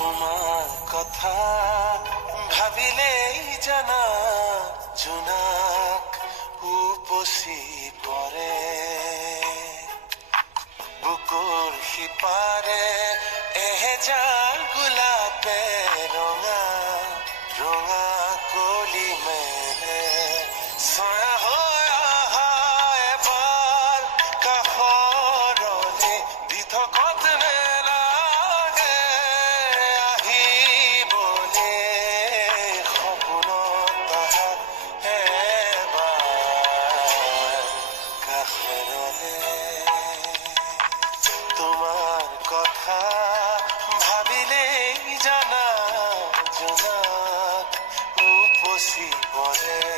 তোমাৰ কথা ভাবিলেই জানা জোনাক উপচি পৰে বুকুৰ সিপাৰে এহেজাৰ গোলাপে ৰঙা ৰঙা কলি মেলে ছয়া হৈ অহা এবাৰ কাষৰলে দি থকত নেলাগে আহিবলে সপোনত অহা এবাৰ কাষৰলে তোমাৰ কথা ভাবিলেই জানা জোনাক উপচি পৰে